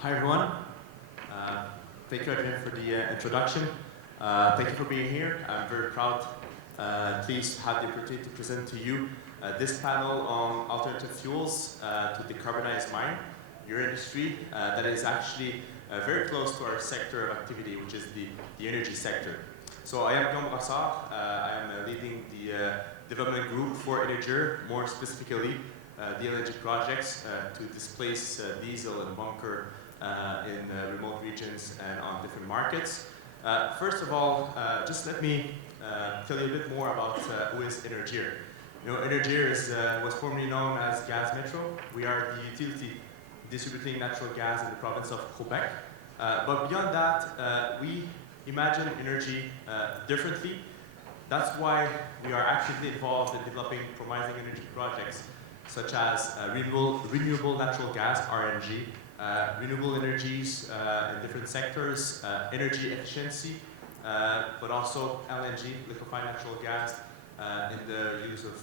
Hi everyone. Uh, Thank you again for the introduction. Thank you for being here. I'm very proud, pleased to have the opportunity to present to you this panel on alternative fuels to decarbonize mine, your industry that is actually very close to our sector of activity, which is the energy sector. So I am Guillaume Brassard. I am leading the development group for Energy, more specifically the LNG projects to displace diesel and bunker in remote regions and on different markets. First of all, just let me tell you a bit more about who is Energy. You know, Energy was formerly known as Gas Metro. We are the utility distributing natural gas in the province of Quebec. But beyond that, we imagine energy differently. That's why we are actively involved in developing promising energy projects such as renewable natural gas, RNG, renewable energies in different sectors, energy efficiency, but also LNG, liquefied natural gas, in the use of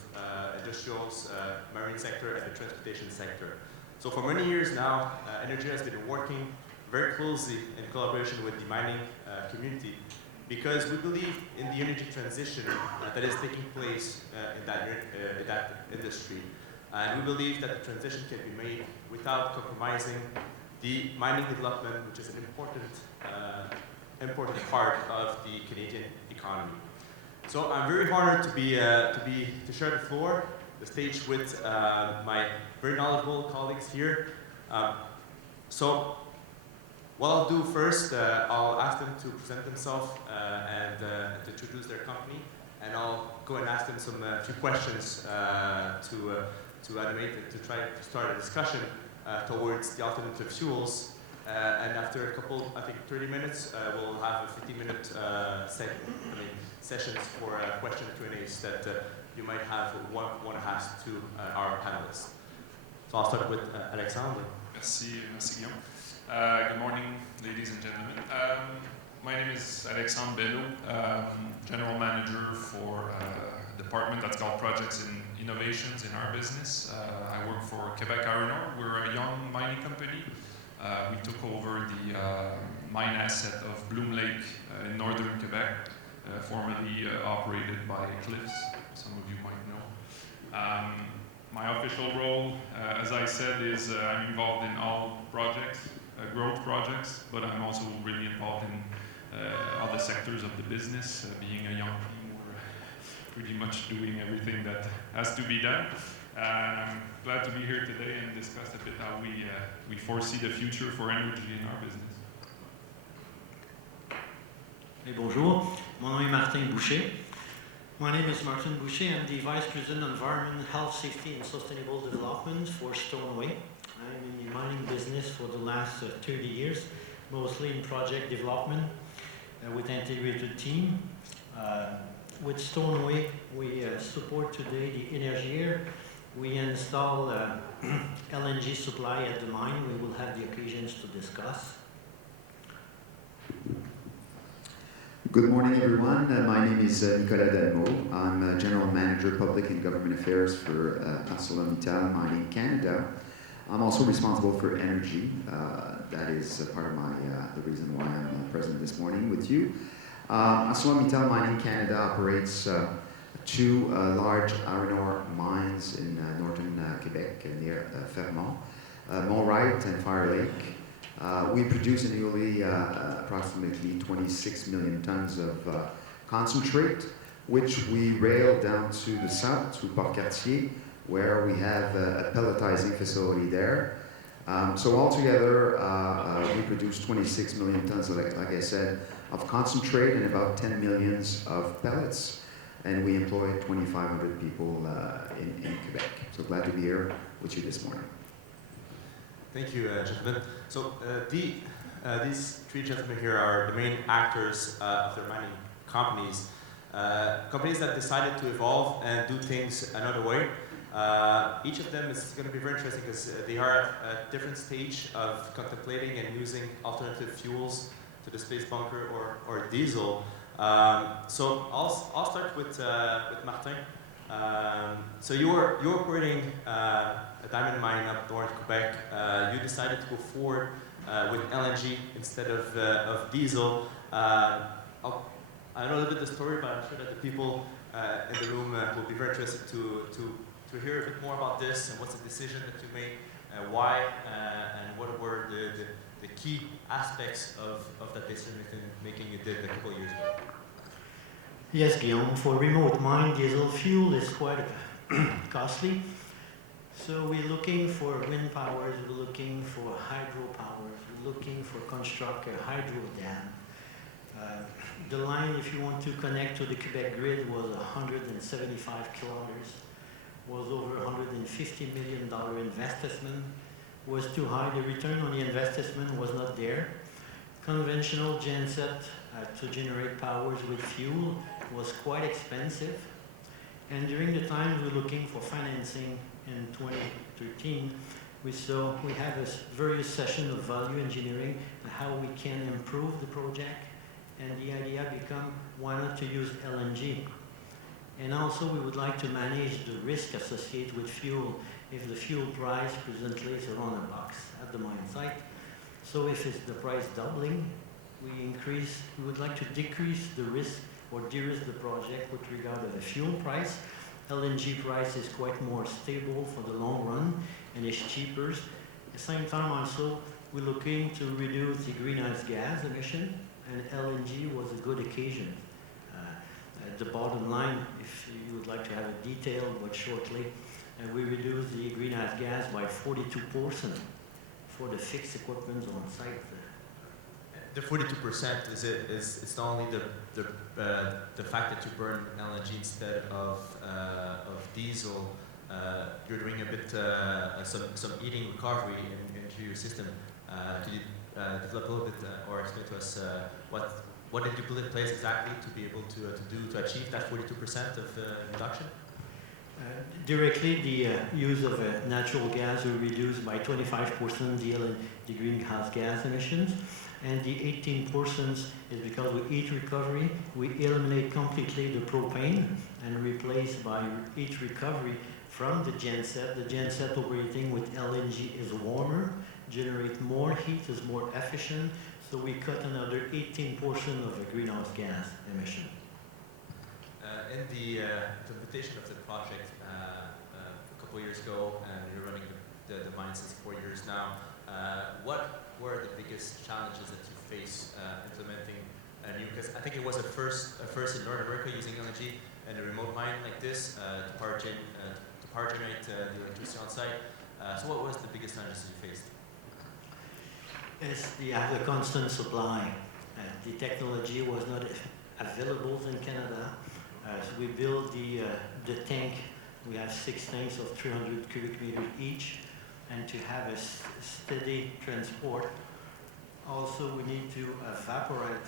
industrials, marine sector, and the transportation sector. So for many years now, Energy has been working very closely in collaboration with the mining community because we believe in the energy transition that is taking place in that industry. And we believe that the transition can be made without compromising the mining development, which is an important part of the Canadian economy. So I'm very honored to share the floor, the stage with my very knowledgeable colleagues here. So what I'll do first, I'll ask them to present themselves and to introduce their company, and I'll go and ask them some few questions to animate and to try to start a discussion towards the alternative fuels. And after a couple, I think 30 minutes, we'll have a 50-minute sessions for question Q&As that you might want to ask to our panelists. So I'll start with Alexandre. Merci Guillaume. Good morning, ladies and gentlemen. My name is Alexandre Bello, General Manager for a department that's called Projects and Innovations in our business. I work for Quebec Iron Ore. We're a young mining company. We took over the mine asset of Bloom Lake in northern Quebec, formerly operated by Cliffs, some of you might know. My official role, as I said, is I'm involved in all projects, growth projects, but I'm also really involved in other sectors of the business. Being a young team, we're pretty much doing everything that has to be done. I'm glad to be here today and discuss a bit how we foresee the future for energy in our business. Hey, bonjour, mon nom est Martin Boucher. My name is Martin Boucher. I'm the Vice President of Environment, Health, Safety and Sustainable Development for Stoneway. I'm in the mining business for the last 30 years, mostly in project development with integrated team. With Stoneway, we support today the Energy. We install LNG supply at the mine. We will have the occasions to discuss. Good morning, everyone. My name is Nicolas Dalmo. I'm General Manager, Public and Government Affairs for ArcelorMittal Mining Canada. I'm also responsible for energy. That is part of the reason why I'm present this morning with you. ArcelorMittal Mining Canada operates two large iron ore mines in northern Quebec near Fermont, Mont-Wright and Fire Lake. We produce annually approximately 26 million tons of concentrate, which we rail down to the south, to Port-Cartier, where we have a pelletizing facility there. So altogether, we produce 26 million tons, like I said, of concentrate and about 10 millions of pellets. And we employ 2,500 people in Quebec. So glad to be here with you this morning. Thank you, gentlemen. So these three gentlemen here are the main actors of their mining companies. Companies that decided to evolve and do things another way. Each of them is going to be very interesting because they are at a different stage of contemplating and using alternative fuels to displace bunker or diesel. So I'll start with Martin. So you're operating a diamond mine up north Quebec. You decided to go forward with LNG instead of diesel. I know a little bit the story, but I'm sure that the people in the room will be very interested to hear a bit more about this and what's the decision that you made, why, and what were the key aspects of that decision making you did a couple of years ago. Yes, Guillaume, for remote mine, diesel fuel is quite costly. So we're looking for wind powers, we're looking for hydropowers, we're looking for construct a hydro dam. The line, if you want to connect to the Quebec grid, was 175 kilometers, was over $150 million investment, was too high. The return on the investment was not there. Conventional genset to generate powers with fuel was quite expensive. And during the time we're looking for financing in 2013, we have a various session of value engineering and how we can improve the project. And the idea become, why not to use LNG? And also we would like to manage the risk associated with fuel if the fuel price presently is around $1 at the mine site. So if it's the price doubling, we would like to decrease the risk or de-risk the project with regard to the fuel price. LNG price is quite more stable for the long run and is cheaper. At the same time also, we're looking to reduce the greenhouse gas emission, and LNG was a good occasion. The bottom line, if you would like to have a detail, but shortly, we reduced the greenhouse gas by 42% for the fixed equipment on site. The 42% it's not only the fact that you burn LNG instead of diesel. You're doing a bit some heating recovery into your system. Could you develop a little bit or explain to us what did you put in place exactly to be able to achieve that 42% of reduction? Directly, the use of natural gas will reduce by 25% the greenhouse gas emissions, and the 18% is because with heat recovery, we eliminate completely the propane and replace by heat recovery from the genset. The genset operating with LNG is warmer, generate more heat, is more efficient, so we cut another 18% of the greenhouse gas emission. In the implementation of the project a couple of years ago, and you're running the mine since 4 years now, what were the biggest challenges that you face implementing a new? Because I think it was a first in North America using LNG and a remote mine like this to power generate the electricity on site. So what was the biggest challenges you faced? Yes, the constant supply. The technology was not available in Canada. So we built the tank. We have 6 tanks of 300 cubic meters each, and to have a steady transport. Also, we need to evaporate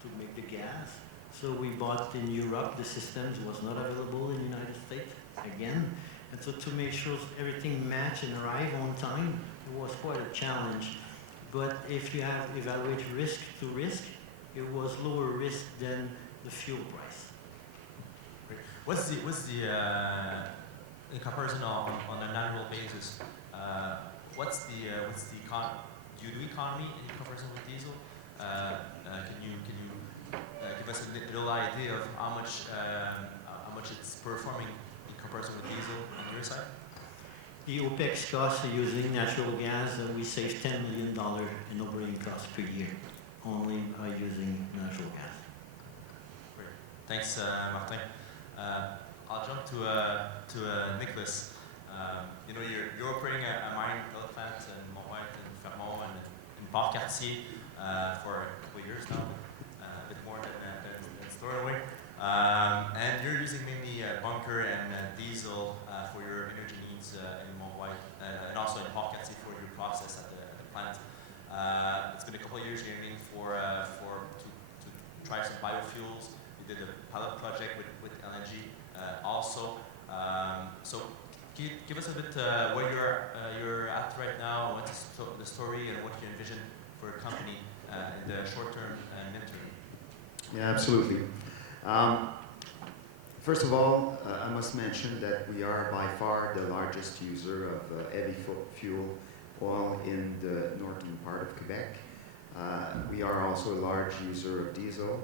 to make the gas. So we bought in Europe. The systems was not available in the United States again. And so to make sure everything match and arrive on time, it was quite a challenge. But if you have evaluated risk to risk, it was lower risk than the fuel price. What's the in comparison on an annual basis? What's the do you do economy in comparison with diesel? Can you give us a little idea of how much it's performing in comparison with diesel on your side? The OPEX costs using natural gas, we save $10 million in operating costs per year, only by using natural gas. Great. Thanks, Martin. I'll jump to Nicholas. You're operating a mine pellet plant in Montwhite, in Fermont, and in Port-Cartier for a couple of years now, a bit more than Stornoway. And you're using mainly bunker and diesel for your energy needs in Montwhite, and also in Port-Cartier for your process at the plant. It's been a couple of years you're aiming to try some biofuels. You did a pilot project with LNG also. So can you give us a bit where you're at right now, what's the story, and what you envision for a company in the short term and mid-term? Yeah, absolutely. First of all, I must mention that we are by far the largest user of heavy fuel oil in the northern part of Quebec. We are also a large user of diesel.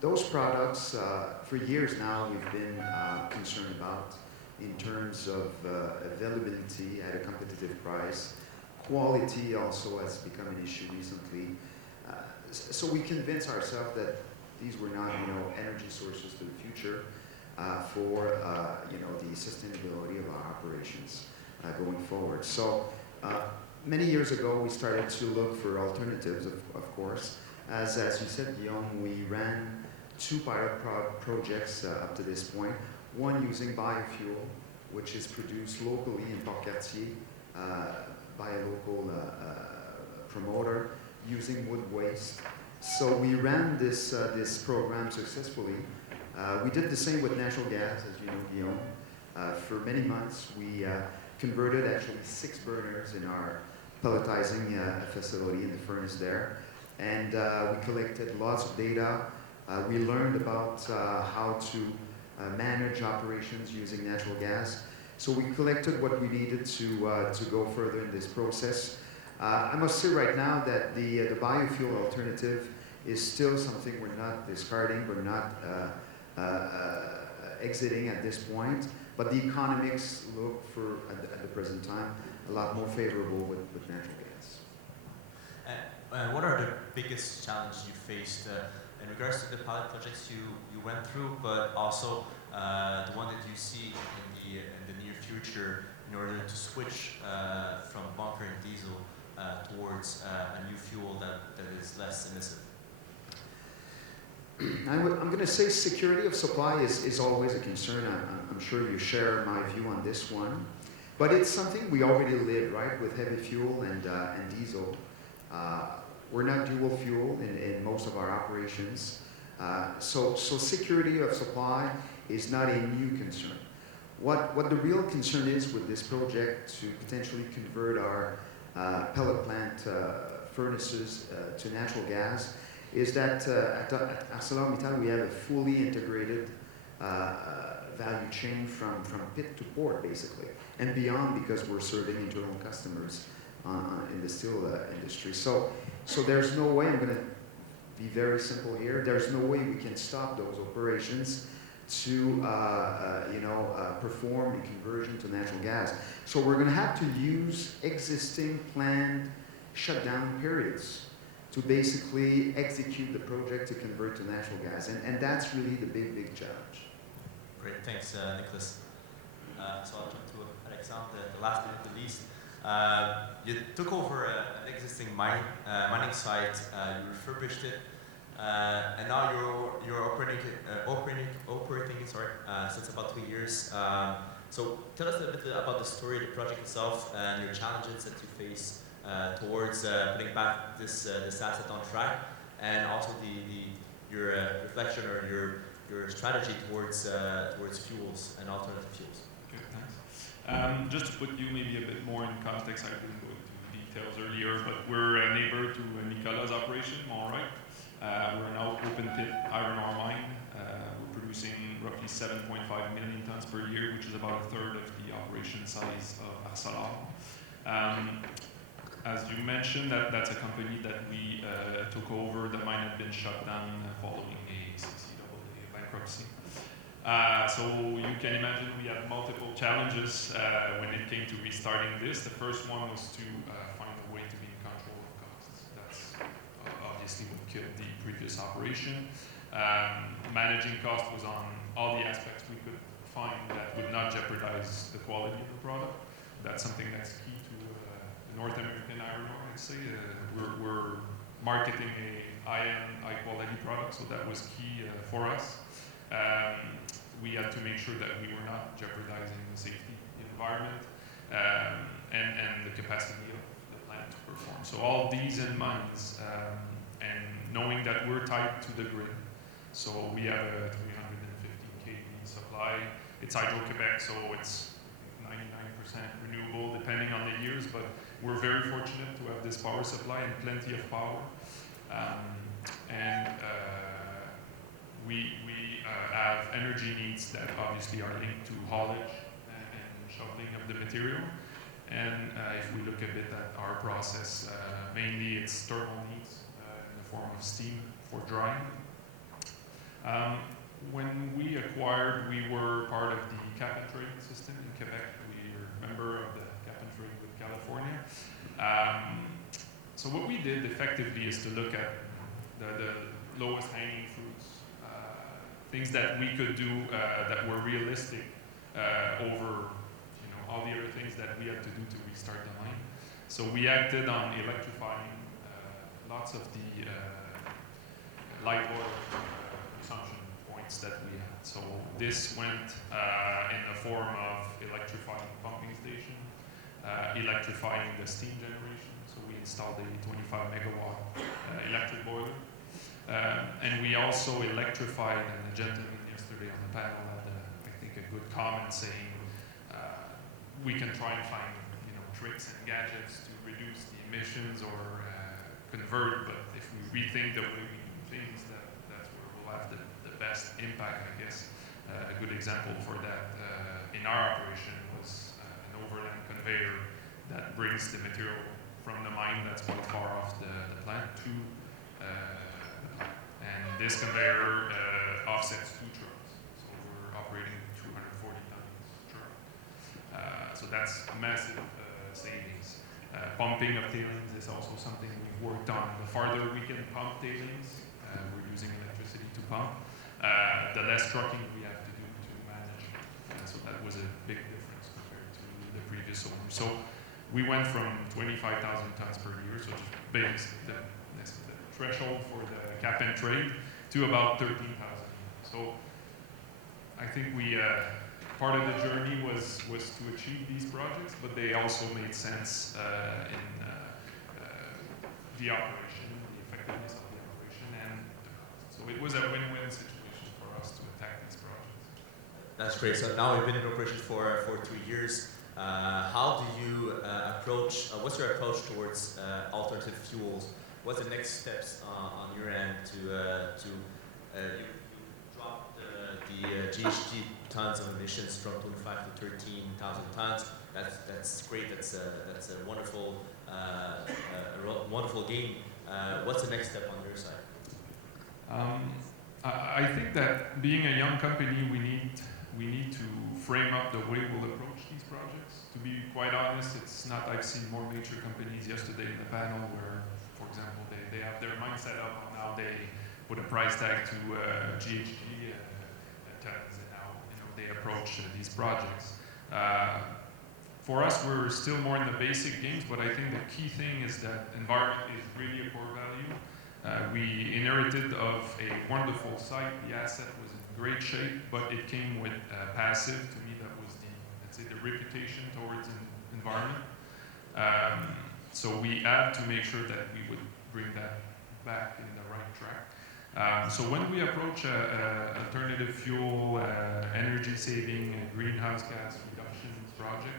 Those products, for years now, we've been concerned about in terms of availability at a competitive price. Quality also has become an issue recently. So we convince ourselves that these were not, energy sources to the future for, the sustainability of our operations going forward. So many years ago, we started to look for alternatives, of course. As you said, Guillaume, we ran 2 pilot projects up to this point. One using biofuel, which is produced locally in Port-Cartier by a local promoter using wood waste. So we ran this program successfully. We did the same with natural gas, as you know, Guillaume. For many months, we converted actually 6 burners in our pelletizing facility in the furnace there. And we collected lots of data. We learned about how to manage operations using natural gas. So we collected what we needed to go further in this process. I must say right now that the biofuel alternative is still something we're not discarding, we're not exiting at this point. But the economics look for, at the present time, a lot more favorable with natural gas. What are the biggest challenges you faced in regards to the pilot projects you went through, but also the one that you see in the near future in order to switch from bunker and diesel towards a new fuel that is less emissive? I'm going to say security of supply is always a concern. I'm sure you share my view on this one. But it's something we already live, right, with heavy fuel and diesel. We're not dual fuel in most of our operations. So security of supply is not a new concern. What the real concern is with this project to potentially convert our pellet plant furnaces to natural gas is that at ArcelorMittal we have a fully integrated value chain from pit to port, basically, and beyond, because we're serving internal customers in the steel industry. So there's no way, I'm going to be very simple here, there's no way we can stop those operations to perform a conversion to natural gas. So we're going to have to use existing planned shutdown periods to basically execute the project to convert to natural gas. And that's really the big challenge. Great, thanks, Nicholas. So I'll jump to Alexandre, the last but not the least. You took over an existing mining site, you refurbished it, and now you're operating since about 2 years. So tell us a bit about the story of the project itself and your challenges that you face towards putting back this asset on track, and also your reflection or your strategy towards fuels and alternative fuels. Okay, thanks. Just to put you maybe a bit more in context, I didn't go into details earlier, but we're a neighbor to Nicola's operation, all right. We're now open pit iron ore mine. We're producing roughly 7.5 million tons per year, which is about a third of the operation size of Arcelor. As you mentioned, that's a company that we took over. The mine had been shut down following a CCAA bankruptcy. So you can imagine we had multiple challenges when it came to restarting this. The first one was to find a way to be in control of costs. That's obviously what killed the previous operation. Managing cost was on all the aspects we could find that would not jeopardize the quality of the product. That's something that's key to North American iron ore, I'd say. We're marketing a high quality product, so that was key for us. We had to make sure that we were not jeopardizing the safety, the environment, and the capacity of the plant to perform. So all these in mind, and knowing that we're tied to the grid. So we have a 350 kV supply. It's Hydro-Quebec, so it's 99% renewable depending on the years, but we're very fortunate to have this power supply and plenty of power. We have energy needs that obviously are linked to haulage and shoveling of the material. And if we look a bit at our process, mainly it's thermal needs in the form of steam for drying. When we acquired, we were part of the cap and trade system in Quebec. We were a member of the cap and trade with California. So what we did effectively is to look at the lowest hanging fruits, things that we could do that were realistic over all the other things that we had to do to restart the mine. So we acted on electrifying lots of the light oil consumption points that we had. So this went in the form of electrifying pumping station, electrifying the steam generation. So we installed a 25 megawatt electric boiler. And we also electrified, and the gentleman yesterday on the panel had, I think, a good comment saying we can try and find tricks and gadgets to reduce the emissions or convert, but if we rethink the way we do things, that's where we'll have the best impact, I guess. A good example for that in our operation was an overland conveyor that brings the material from the mine that's quite far off the plant to the plant. And this conveyor offsets 2 trucks. So we're operating 240 tons truck. So that's a massive savings. Pumping of tailings is also something we've worked on. The farther we can pump tailings, we're using electricity to pump, the less trucking we have to do to manage. So that was a big difference compared to the previous owner. So we went from 25,000 tons per year, so the threshold for the cap and trade, to about 13,000. So I think we part of the journey was to achieve these projects, but they also made sense in the operation, the effectiveness of the operation, and the cost. So it was a win-win situation for us to attack these projects. That's great. So now we've been in operation for 3 years. How do you approach, what's your approach towards alternative fuels? What's the next steps on your end to you dropped the GHG tons of emissions from 25 to 13,000 tons. That's great. That's a wonderful wonderful gain. What's the next step on your side? I think that being a young company, we need to frame up the way we'll approach these projects. To be quite honest, it's not. I've seen more major companies yesterday in the panel where, for example, they have their mind set up on how they put a price tag to GHG tons, and how they approach these projects. For us, we're still more in the basic games, but I think the key thing is that environment is really a core value. We inherited of a wonderful site. The asset was in great shape, but it came with passive. To me, that was the reputation towards environment. So we had to make sure that we would bring that back in the right track. So when we approach alternative fuel, energy saving, and greenhouse gas reductions project,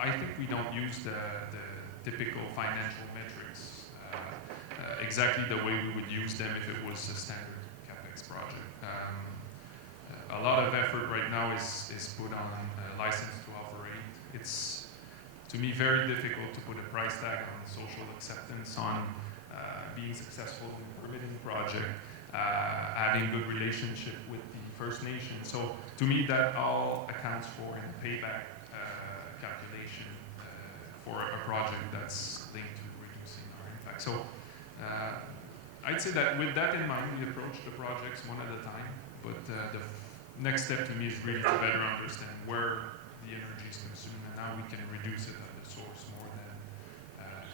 I think we don't use the typical financial metrics exactly the way we would use them if it was a standard CapEx project. A lot of effort right now is put on license to operate. It's, to me, very difficult to put a price tag on social acceptance, on being successful in the permitting project, having good relationship with the First Nations. So to me, that all accounts for in the payback calculation for a project that's linked to reducing our impact. So I'd say that with that in mind, we approach the projects one at a time. But the next step to me is really to better understand where the energy is consumed and how we can reduce it at the source more than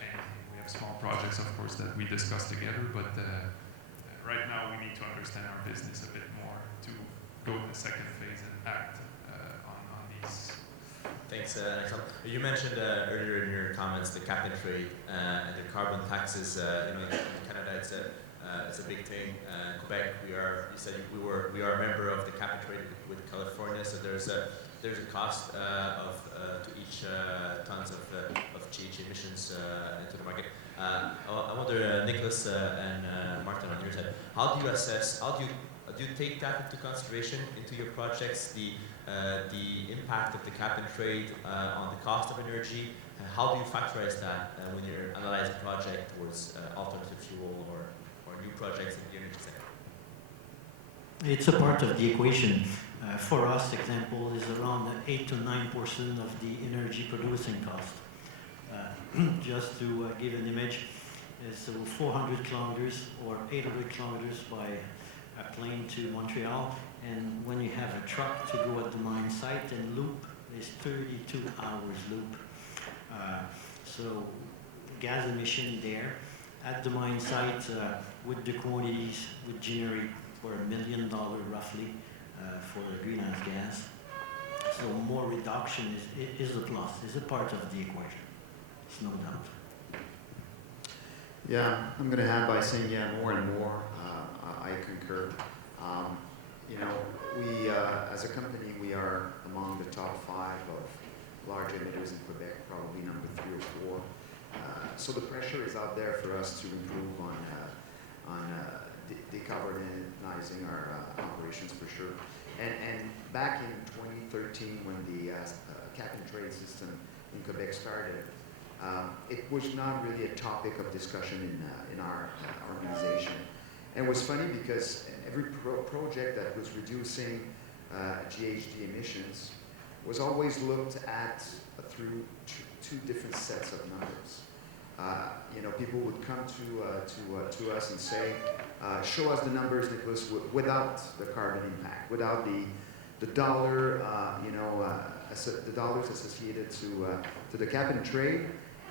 anything. We have small projects, of course, that we discuss together, but right now we need to understand our business a bit more to go in the second phase and act on these. Thanks, Alexandre. You mentioned earlier in your comments the cap and trade and the carbon taxes. In Canada, it's a big thing. In Quebec, you said we are a member of the cap and trade with California. So there's a cost to each tons of GHG emissions into the market. I wonder, Nicholas and Martin, on your side, how do you assess? How do you take that into consideration into your projects? the impact of the cap and trade on the cost of energy. How do you factorize that when you're analyzing a project towards alternative fuel or new projects in the energy sector? It's a part of the equation. For us, example is around 8 to 9% of the energy producing cost. Just to give an image, so 400 kilometers or 800 kilometers by a plane to Montreal, and when you have a truck to go at the mine site and loop, is 32 hours loop. So gas emission there at the mine site with the quantities would generate for $1 million roughly for the greenhouse gas. So more reduction is a plus, is a part of the equation. It's no doubt. Yeah, I'm going to have by saying, yeah, more and more, I concur. You know, we, as a company, we are among the top 5 of large emitters in Quebec, probably number 3 or 4. So the pressure is out there for us to improve on decarbonizing our operations for sure. And back in 2013, when the cap and trade system in Quebec started, it was not really a topic of discussion in our organization. And it was funny because every project that was reducing GHG emissions was always looked at through two different sets of numbers. You know, people would come to us and say, show us the numbers, Nicholas, without the carbon impact, without the dollar, the dollars associated to the cap and trade.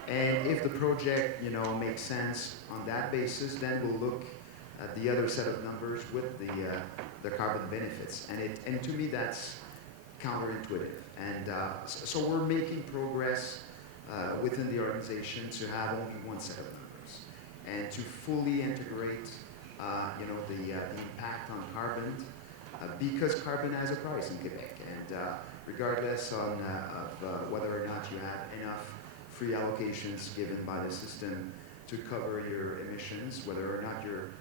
And if the project, you know, makes sense on that basis, then we'll look at the other set of numbers with the carbon benefits. And to me, that's counterintuitive. And so we're making progress within the organization to have only one set of numbers and to fully integrate, the impact on carbon because carbon has a price in Quebec. And regardless of whether or not you have enough free allocations given by the system to cover your emissions, whether or not you're,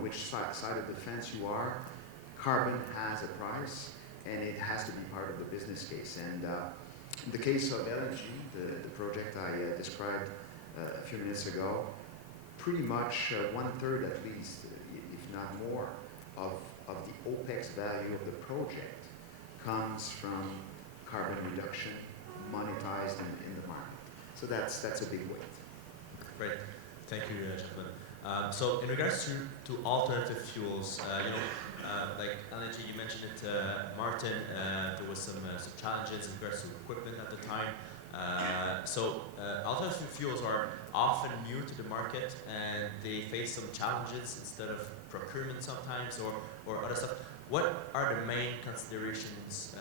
which side of the fence you are, carbon has a price and it has to be part of the business case. And in the case of LNG, the project I described a few minutes ago, pretty much 1/3 at least, if not more, of the OPEX value of the project comes from carbon reduction monetized in the market. So that's a big weight. Great, thank you, gentlemen. So in regards to alternative fuels, like LNG, you mentioned it, Martin. There was some challenges in regards to equipment at the time. Alternative fuels are often new to the market, and they face some challenges instead of procurement sometimes or other stuff. What are the main considerations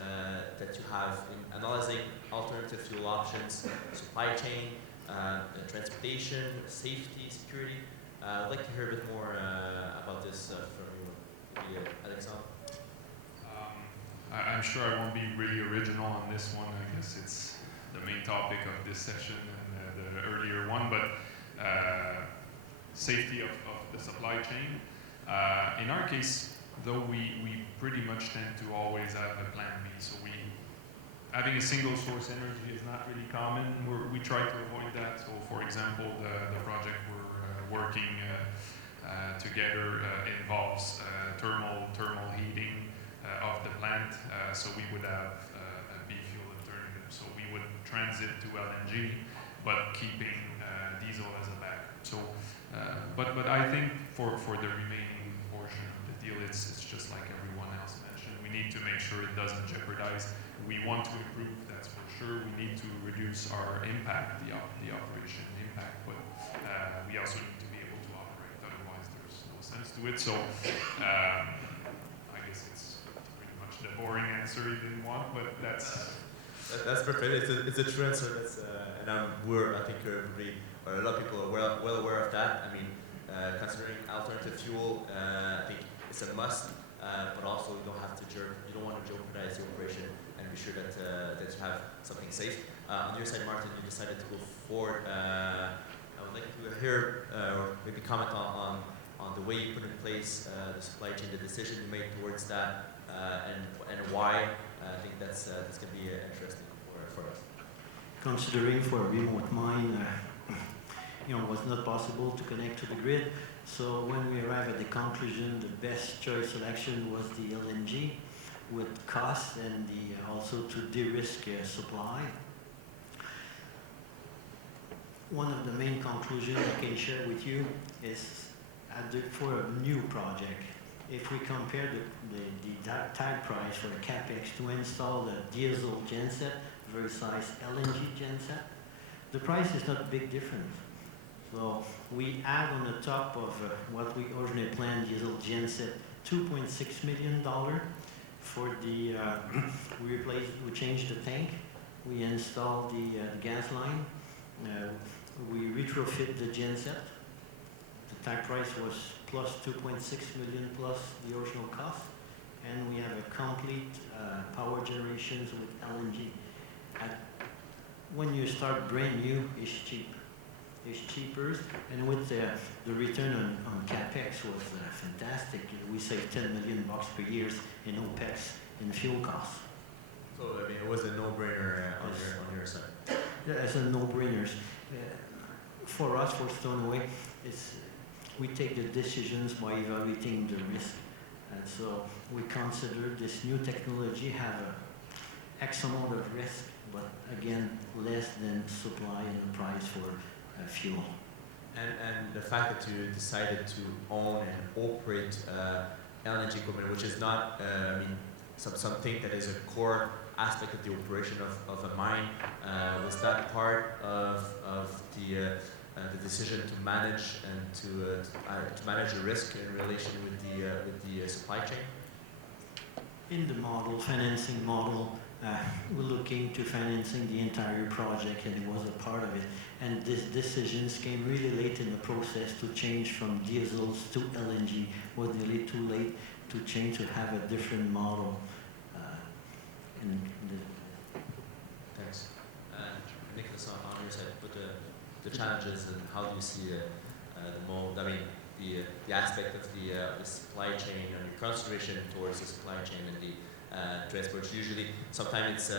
that you have in analyzing alternative fuel options, supply chain, transportation, safety, security? I'd like to hear a bit more about this from you, Alexandre. I'm sure I won't be really original on this one. I guess it's the main topic of this session and the earlier one, but safety of the supply chain. In our case, though, we pretty much tend to always have a plan B. So having a single source energy is not really common. We try to avoid that. So for example, the project we're working together involves thermal heating of the plant. So we would have a B-fuel alternative. So we would transit to LNG, but keeping diesel as a backup. So, but I think for the remaining portion of the deal, it's just like everyone else mentioned. We need to make sure it doesn't jeopardize. We want to improve, that's for sure. We need to reduce our impact, the operation impact, but we also need to be able to operate. Otherwise, there's no sense to it. So I guess it's pretty much the boring answer you didn't want, but that's perfect. It's a true answer. And I think a lot of people are well aware of that. I mean, considering alternative fuel, I think it's a must. But also you don't want to jeopardize the operation and be sure that you have something safe. On your side, Martin, you decided to go forward. I would like to hear or maybe comment on the way you put in place the supply chain, the decision you made towards that, and why I think that's going to be interesting for us. Considering for a remote mine, it was not possible to connect to the grid. So when we arrived at the conclusion, the best choice selection was the LNG with cost and also to de-risk supply. One of the main conclusions I can share with you is for a new project. If we compare the tag price for the capex to install a diesel genset versus LNG genset, the price is not a big difference. So we add on the top of what we originally planned diesel genset $2.6 million for the we changed the tank, we installed the gas line, we retrofit the genset. The tag price was plus 2.6 million plus the original cost, and we have a complete power generations with LNG. When you start brand new, it's cheap. It's cheaper, and with the return on capex was fantastic. We saved $10 million per year in OPEX in fuel costs. So I mean, it was a no-brainer on your side. Yeah, it's a no-brainer. For us, for Stoneway, we take the decisions by evaluating the risk, and so we consider this new technology have X amount of risk, but again, less than supply and the price for fuel. And the fact that you decided to own and operate LNG equipment, which is not, something that is a core aspect of the operation of a mine, was that part of the decision to manage and to manage the risk in relation with the supply chain? In the model, financing model, we're looking to financing the entire project, and it was a part of it. And these decisions came really late in the process to change from diesels to LNG. Was nearly too late to change to have a different model. Thanks. Nicholas, on your side, what the challenges and how do you see the aspect of the supply chain and the consideration towards the supply chain and the transport? Usually, sometimes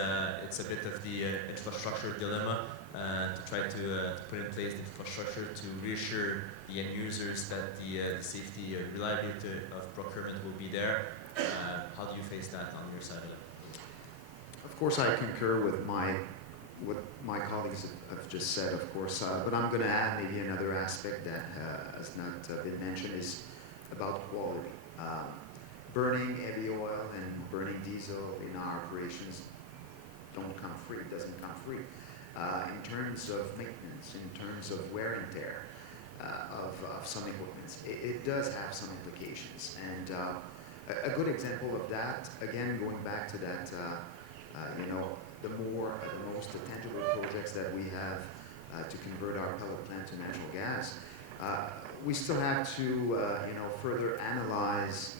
it's a bit of the infrastructure dilemma to try to put in place the infrastructure to reassure the end users that the safety and reliability of procurement will be there. How do you face that on your side of it? Of course, I concur with what my colleagues have just said, of course, but I'm going to add maybe another aspect that has not been mentioned is about quality. Burning heavy oil and burning diesel in our operations doesn't come free. In terms of maintenance, in terms of wear and tear of some equipment, it does have some implications. And a good example of that, again, going back to that, the most tangible projects that we have to convert our pellet plant to natural gas, we still have to, further analyze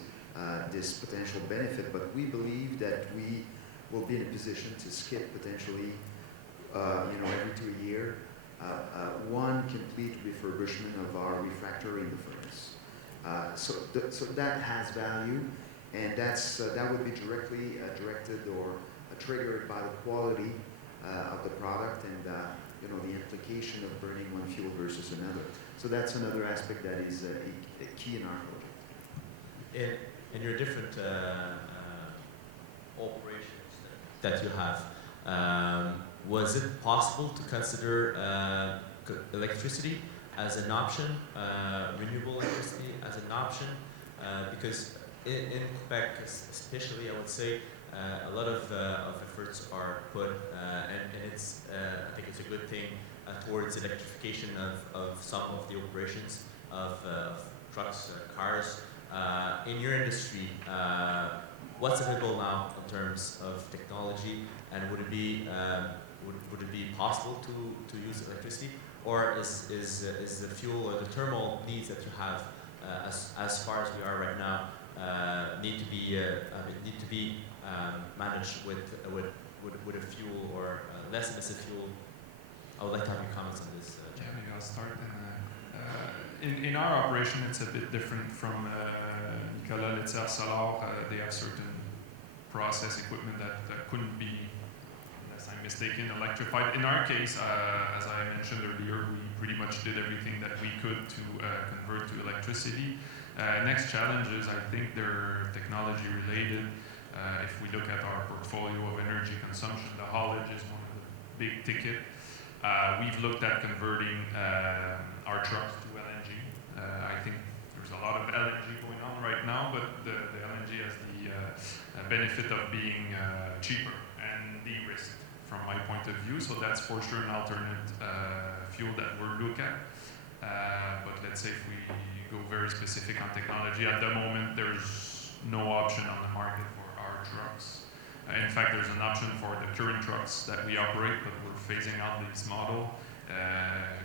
this potential benefit, but we believe that we will be in a position to skip potentially, every 2 years, one complete refurbishment of our refractory in the furnace. So that has value, and that would be directly directed or triggered by the quality of the product and the implication of burning one fuel versus another. So that's another aspect that is a key in our project. In your different operations that you have, was it possible to consider electricity as an option, renewable electricity as an option? Because in Quebec, especially, I would say, a lot of efforts are put, and it's, I think it's a good thing, towards electrification of some of the operations of trucks, cars. In your industry, what's available now in terms of technology, and would it be possible to use electricity, or is the fuel or the thermal needs that you have, as far as we are right now, need to be managed with a fuel or less emissive fuel? I would like to have your comments on this. Yeah, maybe I'll start. In our operation, it's a bit different from Nicolas Laitière Solar. They have certain process equipment that couldn't be, unless I'm mistaken, electrified. In our case, as I mentioned earlier, we pretty much did everything that we could to convert to electricity. Next challenges, I think they're technology related. If we look at our portfolio of energy consumption, the haulage is one of the big ticket. We've looked at converting our trucks to LNG. I think there's a lot of LNG going on right now, but the LNG has the benefit of being cheaper and de-risked from my point of view. So that's for sure an alternate fuel that we're looking at. But let's say if we go very specific on technology, at the moment there's no option on the market for our trucks. In fact, there's an option for the current trucks that we operate, but we're phasing out this model,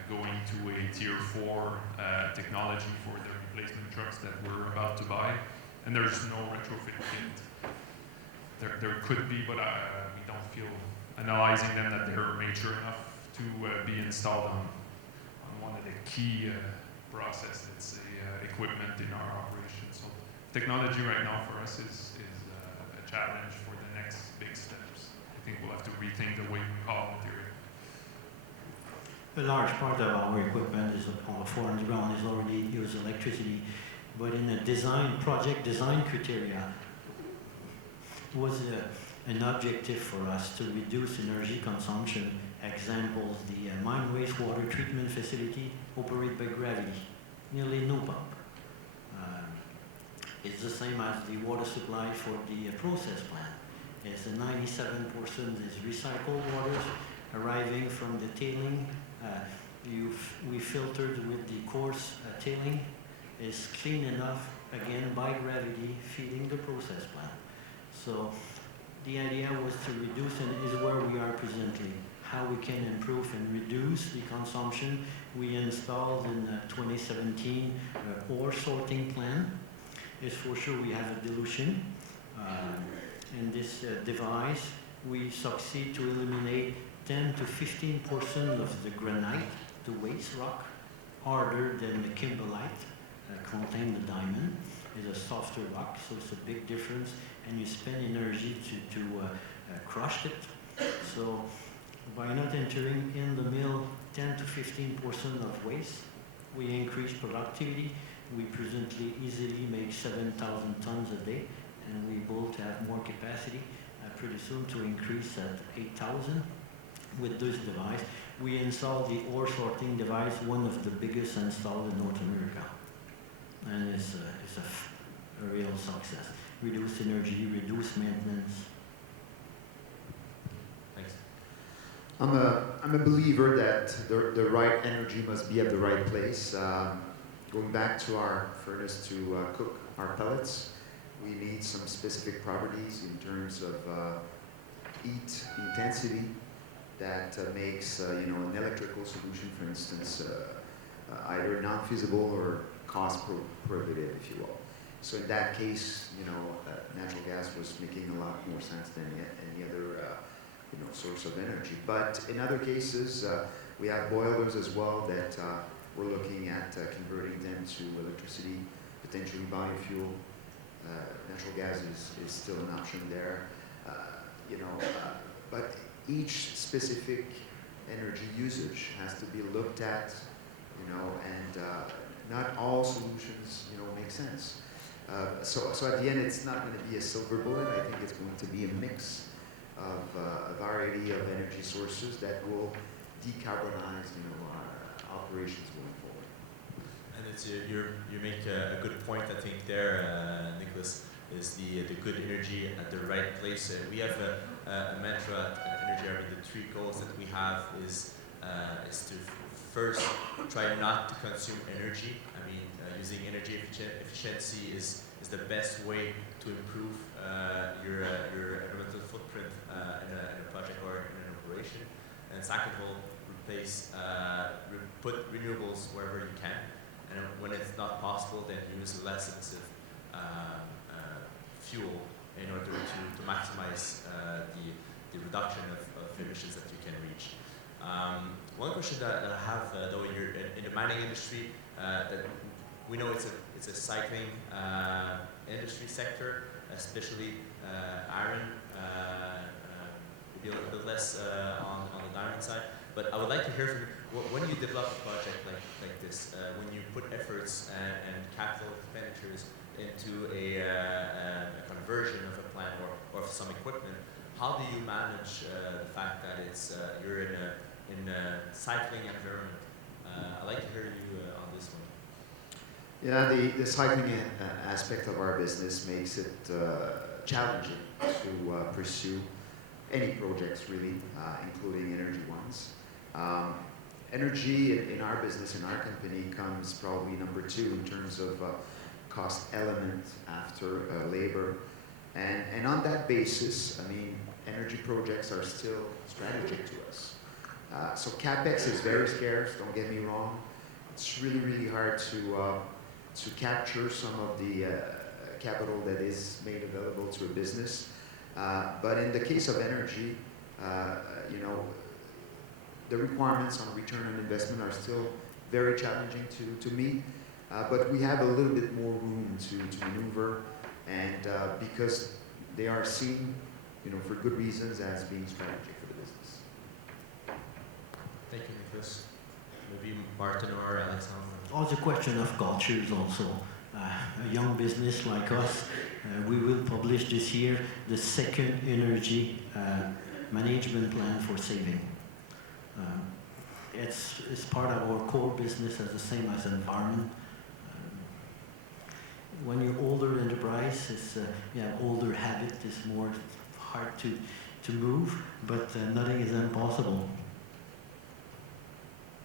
going to a tier 4 technology for the replacement trucks that we're about to buy. And there's no retrofit kit. There could be, but we don't feel, analyzing them, that they're mature enough to be installed on one of the key process, let's say, equipment in our operation. So technology right now for us is a challenge for the next big steps. I think we'll have to rethink the way we haul material. A large part of our equipment is on the foreign ground is already use electricity, but in a project design criteria was an objective for us to reduce energy consumption. Examples, the mine wastewater treatment facility operated by gravity, nearly no pump. It's the same as the water supply for the process plant. It's 97% is recycled waters arriving from the tailing. We filtered with the coarse tailing. Is clean enough, again, by gravity, feeding the process plant. So the idea was to reduce, and is where we are presently, how we can improve and reduce the consumption. We installed in 2017 ore sorting plan. Is for sure we have a dilution. In this device, we succeed to eliminate 10 to 15% of the granite, the waste rock, harder than the kimberlite, contain the diamond. Is a softer rock, so it's a big difference, and you spend energy to crush it. So by not entering in the mill 10 to 15% of waste, we increase productivity. We presently easily make 7,000 tons a day, and we both have more capacity pretty soon to increase at 8,000 with this device. We installed the ore sorting device, one of the biggest installed in North America, and it's a real success. Reduce energy, reduce maintenance. Thanks. I'm a believer that the right energy must be at the right place. Going back to our furnace to cook our pellets, we need some specific properties in terms of heat intensity that makes an electrical solution, for instance, either not feasible or cost prohibitive, if you will. So in that case, natural gas was making a lot more sense than any other source of energy. But in other cases, we have boilers as well that we're looking at converting them to electricity, potentially biofuel. Natural gas is still an option there. But each specific energy usage has to be looked at, and not all solutions, make sense. So at the end, it's not going to be a silver bullet. I think it's going to be a mix of a variety of energy sources that will decarbonize, our operations going forward. And it's you make a good point, I think, there, Nicholas, is the good energy at the right place. We have a mantra at Energy Army. The 3 goals that we have is to first try not to consume energy. I mean, using energy efficiency is the best way to improve your environmental footprint in a project or in an operation. And second of all, put renewables wherever you can. And when it's not possible, then use less expensive fuel in order to maximize the reduction of emissions that you can reach. One question that I have, though, in the mining industry, that we know it's a cycling industry sector, especially iron, maybe a little bit less on the diamond side. But I would like to hear from you, when you develop a project like this, when you put efforts and capital expenditures into a conversion of a plant or of some equipment, how do you manage the fact that it's you're in a cycling environment? I'd like to hear you on this one. Yeah, the cycling aspect of our business makes it challenging to pursue any projects really, including energy ones. Energy in our business, in our company, comes probably number 2 in terms of cost element after labor. And on that basis, I mean, energy projects are still strategic to us. So CapEx is very scarce, don't get me wrong. It's really, really hard to capture some of the capital that is made available to a business. But in the case of energy, you know, the requirements on return on investment are still very challenging to meet. But we have a little bit more room to maneuver, and because they are seen, you know, for good reasons as being strategic for the business. Thank you, Nicholas. Maybe Martin or Alexandre. Also, a question of cultures also. A young business like us, we will publish this year the second energy management plan for saving. It's part of our core business as the same as environment. When you're older enterprise, it's older habit is more hard to move, but nothing is impossible.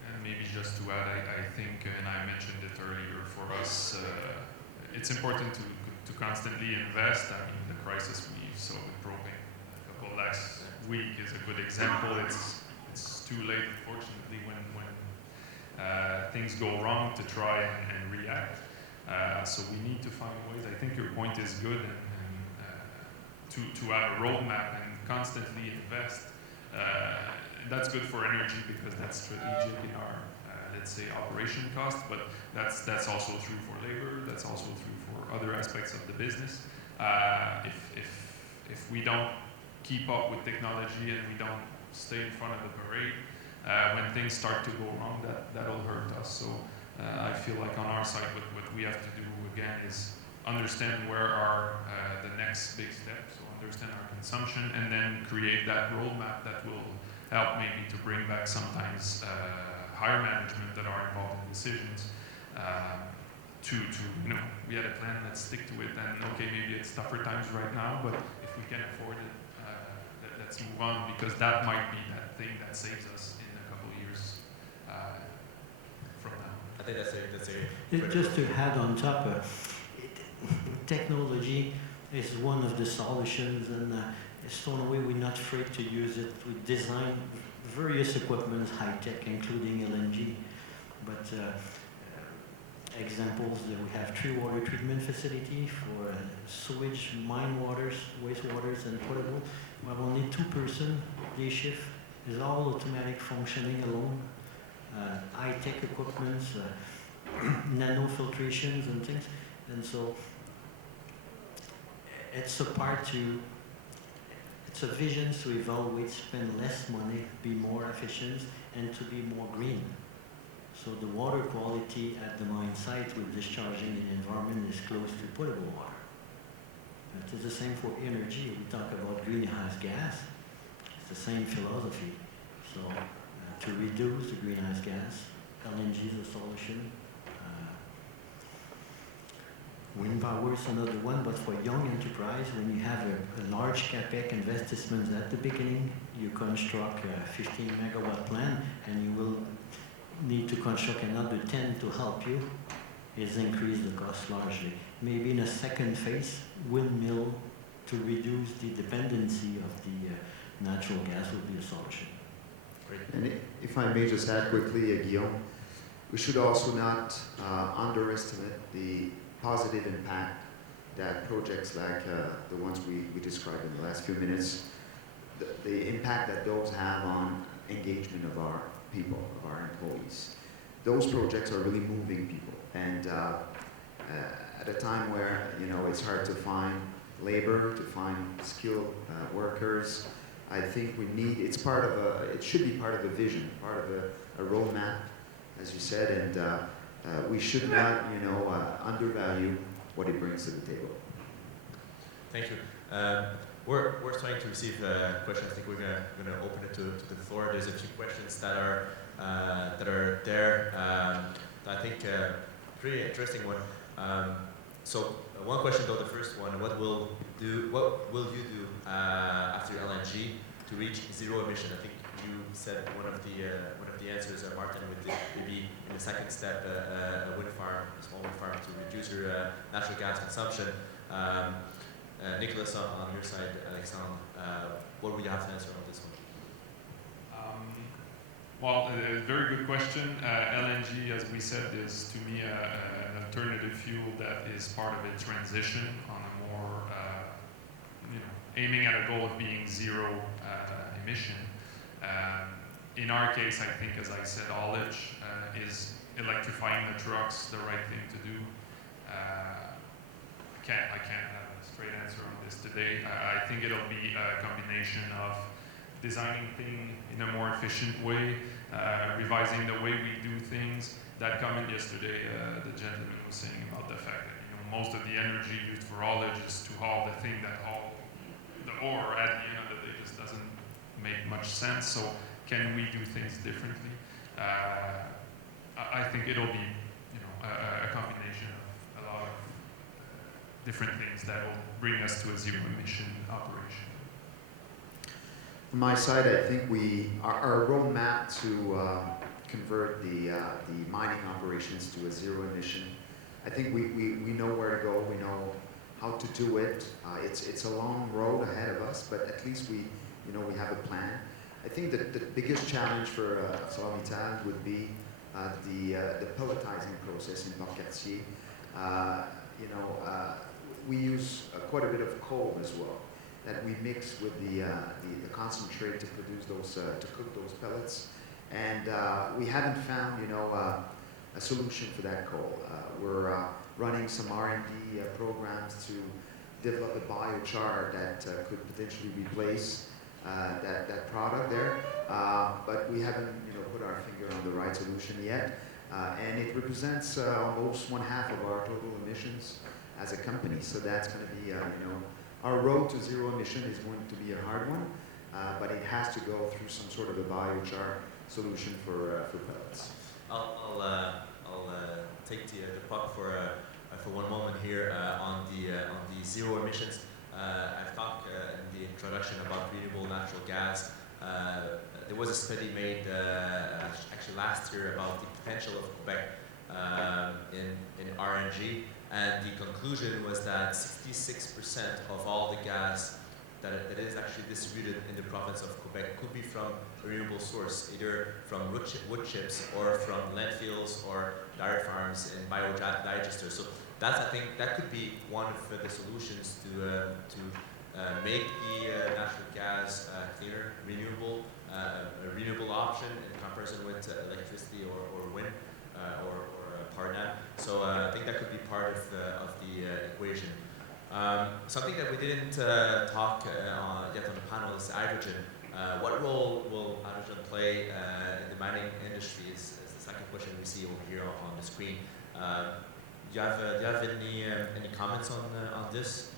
And maybe just to add, I think, and I mentioned it earlier, for us, it's important to constantly invest. I mean, the crisis we saw with propane a couple last week is a good example. It's too late, unfortunately, when things go wrong to try and react. So we need to find ways. I think your point is good, and to have a roadmap and constantly invest. That's good for energy because that's strategic in our, let's say, operation cost, but that's also true for labor, that's also true for other aspects of the business. If we don't keep up with technology and we don't stay in front of the parade, when things start to go wrong, that'll hurt us. So I feel like on our side, what we have to do again is understand where are the next big steps, so understand our consumption, and then create that roadmap that will help maybe to bring back sometimes higher management that are involved in decisions to you know, we had a plan, let's stick to it, and okay, maybe it's tougher times right now, but if we can afford it, let's move on, because that might be that thing that saves us in a couple of years from now. I think that's a Just to add on top, technology is one of the solutions, and Stoneway, we're not afraid to use it. We design various equipment, high-tech, including LNG. But examples, that we have 3 water treatment facility for sewage, mine waters, wastewaters, and potable. We have only 2 person, day shift. It's all automatic functioning alone. High-tech equipment, nano filtrations and things. And so it's a vision to evaluate, spend less money, be more efficient, and to be more green. So the water quality at the mine site with discharging in the environment is close to potable water. It is the same for energy. We talk about greenhouse gas. It's the same philosophy. So to reduce the greenhouse gas, LNG is a solution. Wind power is another one, but for young enterprise, when you have a large capex investment at the beginning, you construct a 15 megawatt plant, and you will need to construct another 10 to help you, is increase the cost largely. Maybe in a second phase, windmill to reduce the dependency of the natural gas would be a solution. great. And if I may just add quickly, Guillaume, we should also not underestimate the positive impact that projects like the ones we described in the last few minutes, the impact that those have on engagement of our people, of our employees. Those projects are really moving people, and at a time where, you know, it's hard to find labor, to find skilled workers. I think we need, it should be part of a vision, part of a roadmap, as you said, and we should not, undervalue what it brings to the table. Thank you. We're starting to receive questions. I think we're gonna open it to the floor. There's a few questions that are there. I think pretty interesting one. So one question though, the first one: what will you do after LNG to reach zero emission? I think you said one of the answers, Martin, would maybe in the second step a small wind farm to reduce your natural gas consumption. Nicolas, on your side, Alexandre, what would you have to answer on this one? Well, a very good question. LNG, as we said, is to me an alternative fuel that is part of a transition on a more, aiming at a goal of being zero emission. In our case, I think, as I said, haulage is electrifying the trucks the right thing to do. I can't have a straight answer on this today. I think it'll be a combination of designing things in a more efficient way, revising the way we do things. That comment yesterday, the gentleman was saying about the fact that most of the energy used for haulage is to haul the thing that haul the ore. At the end of the day, just doesn't make much sense. So can we do things differently? I think it'll be a combination of a lot of different things that will bring us to a zero emission operation. On my side, I think our roadmap to convert the mining operations to a zero emission, I think we know where to go, we know how to do it. It's a long road ahead of us, but at least we have a plan. I think that the biggest challenge for ArcelorMittal would be the pelletizing process in Port-Cartier. We use quite a bit of coal as well that we mix with the concentrate to produce to cook those pellets, and we haven't found a solution for that coal. We're running some R&D programs to develop a biochar that could potentially replace that product there, but we haven't put our finger on the right solution yet, and it represents almost 1/2 of our total emissions as a company. So that's going to be our road to zero emission is going to be a hard one, but it has to go through some sort of a biochar solution for pellets. I'll take the puck for one moment here on the zero emissions. I've talked in the introduction about renewable natural gas. There was a study made actually last year about the potential of Quebec in RNG, and the conclusion was that 66% of all the gas that is actually distributed in the province of Quebec could be from a renewable source, either from wood chips or from landfills or dairy farms and biodigesters. So I think that could be one of the solutions to make the natural gas cleaner, renewable, a renewable option in comparison with electricity or wind or power nap. So I think that could be part of the equation. Something that we didn't talk yet on the panel is hydrogen. What role will hydrogen play in the mining industry is the second question we see over here on the screen. Do you have any comments on this?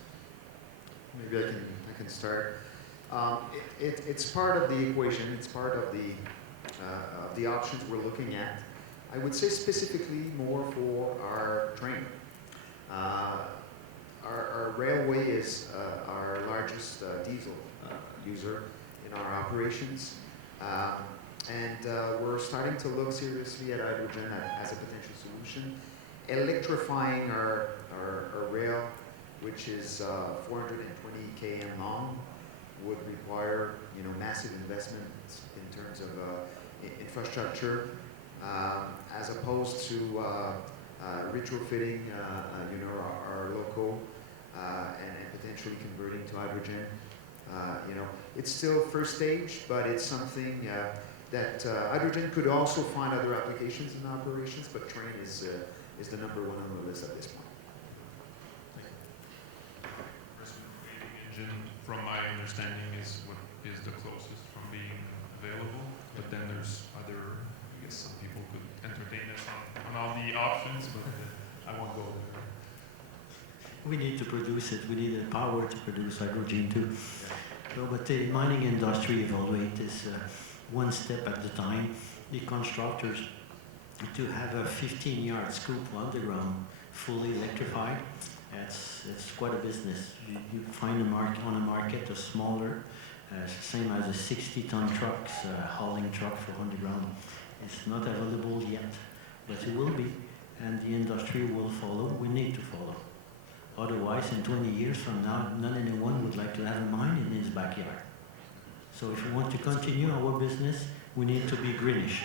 Maybe I can start. It's part of the equation. It's part of the options we're looking at. I would say specifically more for our train. Our railway is our largest diesel user in our operations, and we're starting to look seriously at hydrogen as a potential solution. Electrifying our rail, which is 420 km long, would require massive investments in terms of infrastructure, as opposed to retrofitting our loco and potentially converting to hydrogen. It's still first stage, but it's something that hydrogen could also find other applications in operations, but train is the number one on the list at this point. engine, from my understanding, is what is the closest from being available. But then there's other, I guess some people could entertain us on all the options, but I won't go there. We need to produce it. We need the power to produce hydrogen too. So, but the mining industry evaluate this one step at a time. The constructors to have a 15-yard scoop underground, fully electrified. It's quite a business. You find on a market a smaller, same as a 60-ton trucks, hauling truck for underground. It's not available yet, but it will be, and the industry will follow. We need to follow. Otherwise, in 20 years from now, anyone would like to have a mine in his backyard. So if we want to continue our business, we need to be greenish,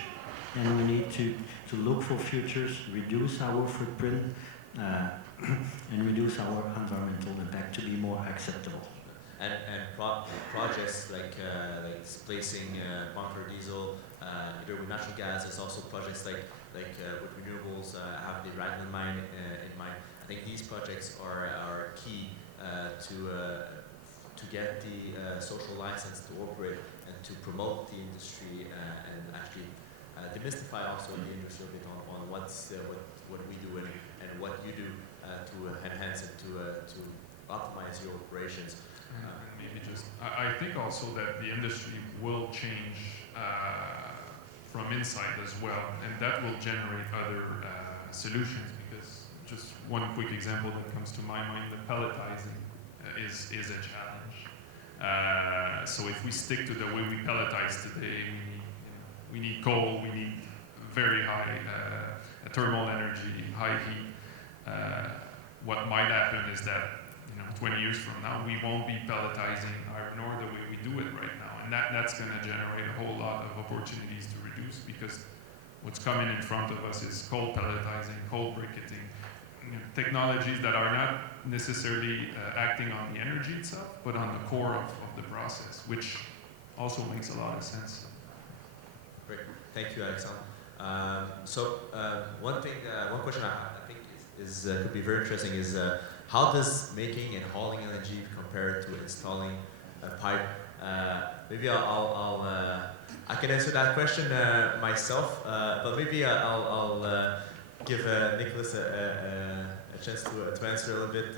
and we need to look for futures, reduce our footprint, and reduce our environmental impact to be more acceptable. And projects like displacing bunker diesel, either with natural gas. There's also projects like with renewables, have the Raglan mine in mind. I think these projects are key to get the social license to operate and to promote the industry and actually demystify also the industry a bit on what we do and what you do to enhance and to optimize your operations. Maybe just, I think also that the industry will change from inside as well, and that will generate other solutions, because just one quick example that comes to my mind, the pelletizing is a challenge. So if we stick to the way we pelletize today, we need coal, we need very high thermal energy, high heat. What might happen is that 20 years from now, we won't be pelletizing iron ore the way we do it right now. And that's going to generate a whole lot of opportunities to reduce, because what's coming in front of us is coal pelletizing, coal briquetting, technologies that are not necessarily acting on the energy itself, but on the core of the process, which also makes a lot of sense. Great. Thank you, Alexandre. One question I think could be very interesting is how does making and hauling LNG compare to installing a pipe? Maybe I can answer that question myself, but maybe I'll give Nicholas a chance to answer a little bit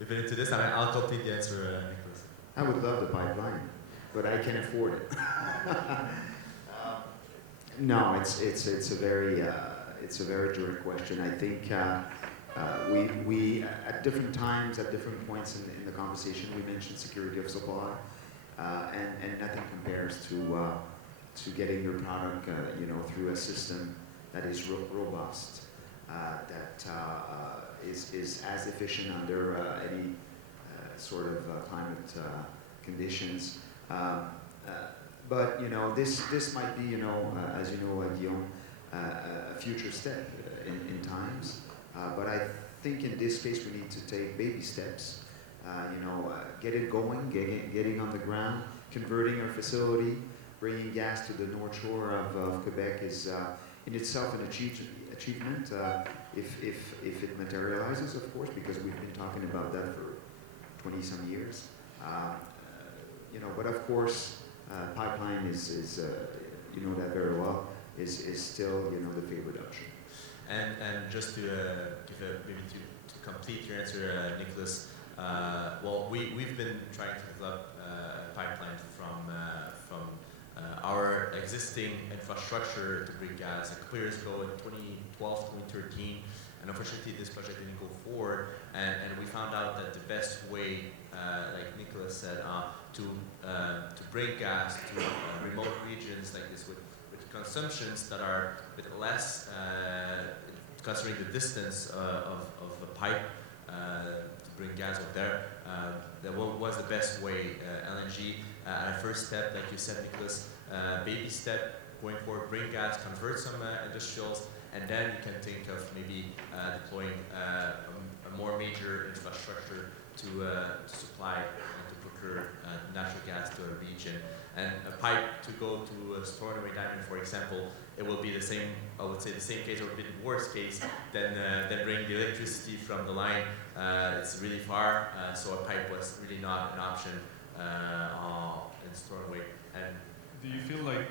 even into this, and I'll complete the answer, Nicholas. I would love the pipeline, but I can't afford it. No, it's a very direct question. I think we at different times, at different points in the conversation, we mentioned security of supply, and nothing compares to getting your product, through a system that is robust, that is as efficient under any sort of climate conditions. But this might be, as you know, Guillaume, a future step in times. But I think in this case we need to take baby steps. Get it going, getting on the ground, converting our facility, bringing gas to the North Shore of Quebec is in itself an achievement. If it materializes, of course, because we've been talking about that for 20-some years. But of course, pipeline is you know that very well, is still the favored option. And just to give maybe to complete your answer, Nicholas. We've been trying to develop a pipeline from our existing infrastructure to bring gas a couple years ago in 2012, 2013, and unfortunately this project didn't go forward. And we found out that the best way, like Nicholas said, to bring gas to remote regions like this with consumptions that are a bit less, considering the distance of a pipe to bring gas up there, that was the best way. LNG, first step, like you said, Nicholas, baby step, going forward, bring gas, convert some industrials, and then you can think of maybe deploying a more major infrastructure to supply and to procure natural gas to a region. And a pipe to go to a Stornoway Diamond, for example, it will be the same, I would say the same case, or a bit worse case, than bringing the electricity from the line. It's really far, so a pipe was really not an option in Stornoway. And do you feel like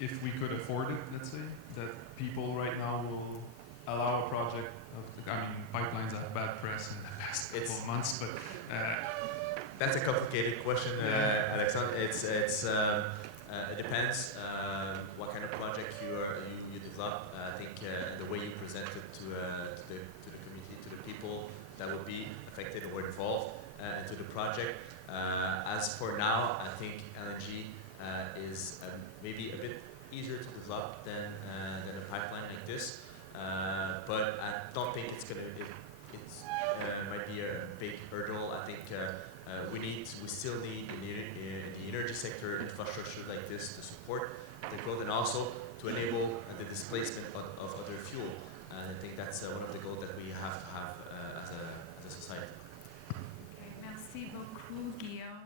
if we could afford it, let's say, that people right now will allow a project of the, I mean, pipelines have bad press in the past couple of months, but that's a complicated question, Alexandre. It depends what kind of project you develop. I think the way you present it to the community, to the people that would be affected or involved into the project. As for now, I think LNG is maybe a bit easier to develop than a pipeline like this. But I don't think it's gonna. It might be a big hurdle. I think we still need in the energy sector infrastructure like this to support the growth and also to enable the displacement of other fuel. And I think that's one of the goals that we have to have as a society. Okay, merci beaucoup, Guillaume.